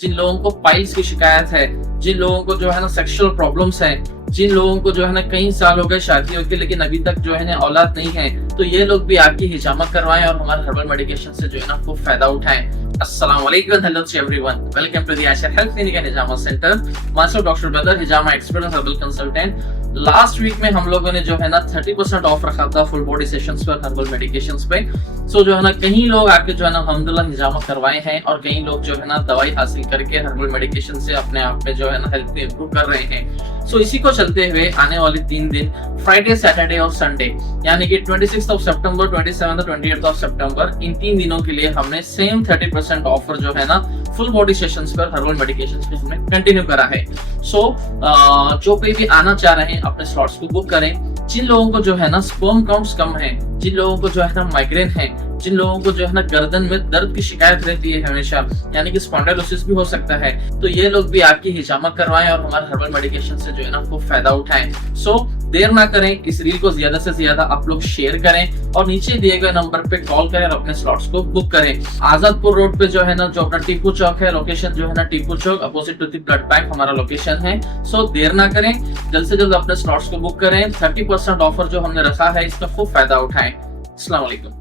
जिन लोगों को पाइल्स की शिकायत है, जिन लोगों को जो है ना सेक्सुअल प्रॉब्लम्स है, जिन लोगों को जो है ना कई साल हो गए शादी होके लेकिन अभी तक जो है ना औलाद नहीं है, तो ये लोग भी आके हिजामा करवाएं और हमारे हर्बल मेडिकेशन से जो है ना खूब फायदा उठाएं। अस्सलाम वालेकुम, hello to everyone, welcome to the Ayesha health clinic and हिजामा सेंटर। मास्टर डॉक्टर बदर, हिजामा expert herbal consultant. Last week में हम लोगों ने जो है ना 30% ऑफ रखा था फुल बॉडी सेशंस पर हर्बल मेडिकेशंस पे। सो जो है ना कई लोग आके जो है ना अल्हम्दुलिल्लाह हिजामा करवाए हैं और कई लोग जो है ना दवाई हासिल करके हर्बल मेडिकेशन से अपने आप में जो है ना हेल्थ को इंप्रूव कर रहे हैं। सो इसी को चलते हुए आने वाले 3 दिन फ्राइडे, सैटरडे और संडे यानी कि 26 ऑफ सितंबर, 27 और 28 ऑफ सितंबर, इन 3 दिनों के लिए हमने सेम 30% ऑफर जो है ना फुल बॉडी सेशंस पर हर्बल मेडिकेशंस पे हमने कंटिन्यू करा है। सो जो कोई भी आना चाह रहे हैं अपने स्लॉट्स को बुक करें। जिन लोगों को जो है ना स्पर्म काउंट्स कम है, जिन लोगों को जो है ना माइग्रेन है, जिन लोगों को जो है ना गर्दन में दर्द की शिकायत रहती है हमेशा, यानी कि स्पॉन्डिलोसिस भी हो सकता है, तो ये लोग भी आके हिजामा करवाएं और हमारे हर्बल मेडिकेशन से जो है ना खूब फायदा उठाएं। सो देर ना करें, इस रील को ज्यादा से ज्यादा आप लोग शेयर करें और नीचे दिए गए नंबर पे कॉल करें और अपने स्लॉट्स को बुक करें। आजादपुर रोड पे जो है ना जो अपना टीपू चौक है, लोकेशन जो है ना Tipu Chowk opposite to the blood bank हमारा लोकेशन है। सो देर ना करें, जल्द से जल्द अपने स्लॉट्स को बुक करें। 30% ऑफर जो हमने रखा है इसका खूब फायदा उठाएं। अस्सलाम वालेकुम।